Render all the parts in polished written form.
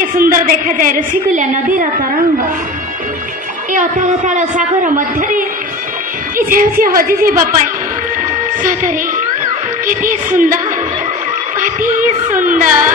केते सुंदर देखा जाए ऋषिकुल्या नदीर तरंग ए अतल तल सागर मध्य इच्छा हजि जावाई सतरे केते सुंदर अति सुंदर।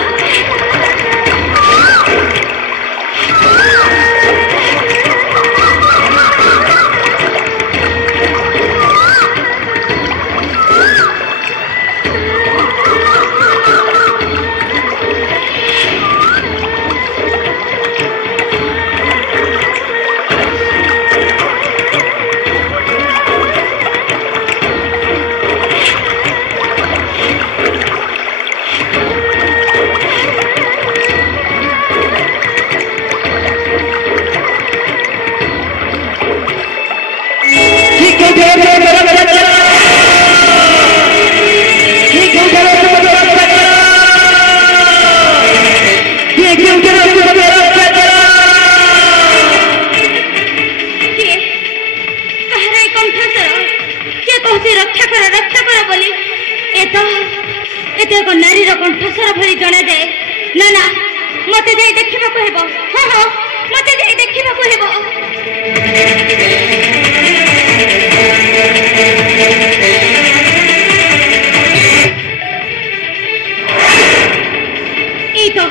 नारी कंठस्वर भरी जना जाए ना ना मत जाई देखा हेब हाँ हाँ मत जाई देखा हेब तो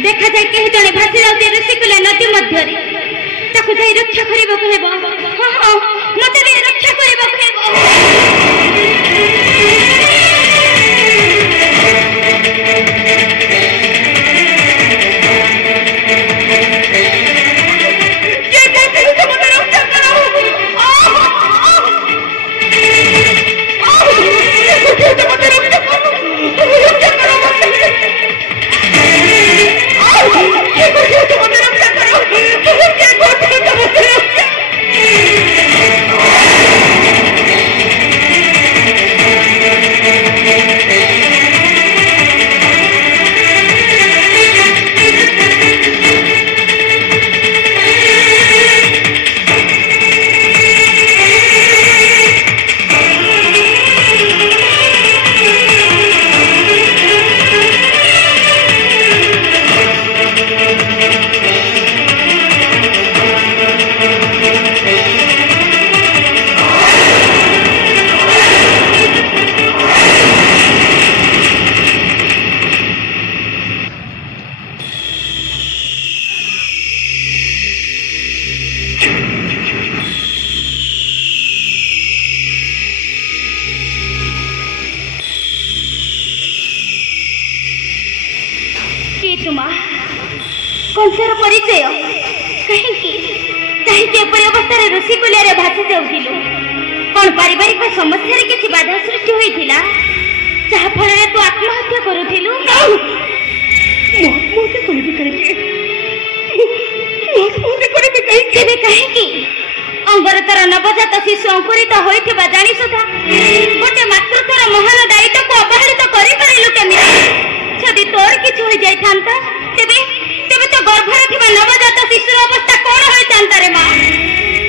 देखा जाए कहीं जड़े भासी जाऊे ऋषिकुल्या नदी मध्य जाई रक्षा करने हाँ हाँ मत जाई रक्षा करने कंसर परिचय कहीं अवस्था ऋषिकुल्या भासी जाऊलु कौन पारिवारिक समस्या किसी बाधा सृष्टि होता जहाँफल तू आत्महत्या करूलु कहीं अंगर तर नवजात शिशु अंकुरित होता जानी सुधा गोटे मातृत्वर महान दायित्व को अवहेलित करूँ केमी जदि तोर किसी हो जाता तेबे तो गर्भर थी नवजात शिशुर अवस्था कौन होता रे माँ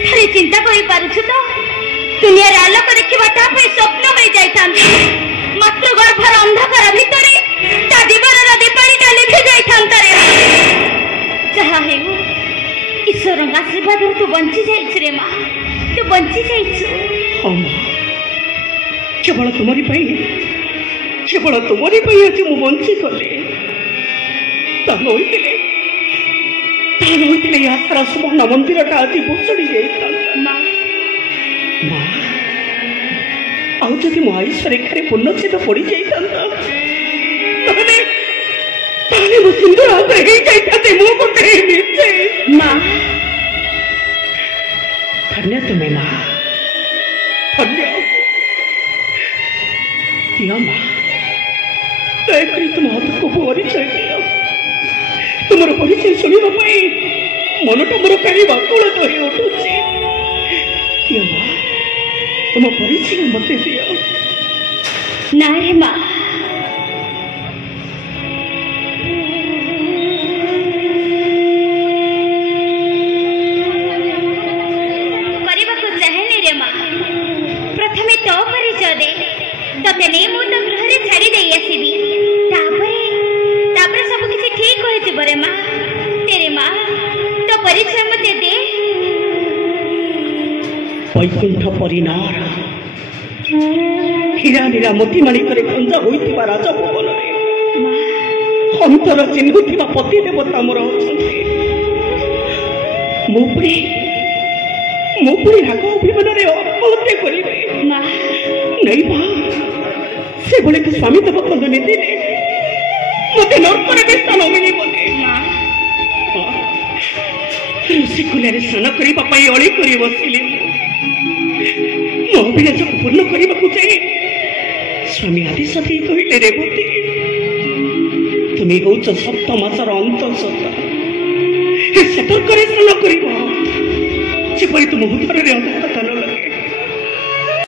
खाली चिंता कर दुनिया आलोक देखा स्वप्न हो जाता मातृगर्भर अंधकार भितर जीवन दीपाड़ी लिखि जाता जहाँ हो ईश्वर आशीर्वाद तू बंची जाइए माँ तू बंची केवल तुम्हारी केवल तुम्हारी आज मु बंची गले यात्रा सुवर्ण मंदिर टा आज भुसुड़ी आदि मो आयुष रेखार पूर्णछेद पड़ जाता सुंदर मो गोटे माँ धन्य तुम्हें माँ धन्य दिया माँ दयाकोरी तुम हाथ को परिचय दिया तुम परिचय शुणापी मनटा मोर खाली बाकुल हो उठुची दिया माँ तुम परिचय मत दिया ना रे माँ प्रथमे तो परिचय दे तते नहीं मु तो गृह रे छाड़ी दे आसीबी तापरे सब किसी ठीक होई छि बरे मां ବୈକୁଣ୍ଠ ପରିନାର ହୀରା ନିରା ମୋତି ମାଣିକରେ ଖଞ୍ଜା ହୋଇଥିବା ରାଜଭବନରେ ଅନ୍ତର ଚିହ୍ନୁଥିବା ପତି ଦେବତା ମୋର ଅଛନ୍ତି। ମୁଁ ପୁଣି ରାଗ ଅଭିମାନରେ ଆତ୍ମହତ୍ୟା କରିବି? ନାଇଁ ମା, ସେଭଳି ତ ସ୍ୱାମୀ ଦେବ ଖଣ୍ଡ ନେଇଥିଲେ ମତେ ନର୍କରେ ବି ସ୍ଥାନ ମିଳିବନି। ଋଷିକୁଲ୍ୟାରେ ସ୍ନାନ କରିବା ପାଇଁ ଅଳି କରି ବସିଲି। ମୋ ଅଭିଳାଷକୁ ପୂର୍ଣ୍ଣ କରିବାକୁ ଯାଇ ସ୍ୱାମୀ ଆଦେଶ ଦେଇ କହିଲେ, ରେବତୀ তুমি হচ্ছ 7 মাসর অন্তঃসত্ত্বা, সতর্করে স্নান করিব, যেপরি তুম উদরে অন্তঃ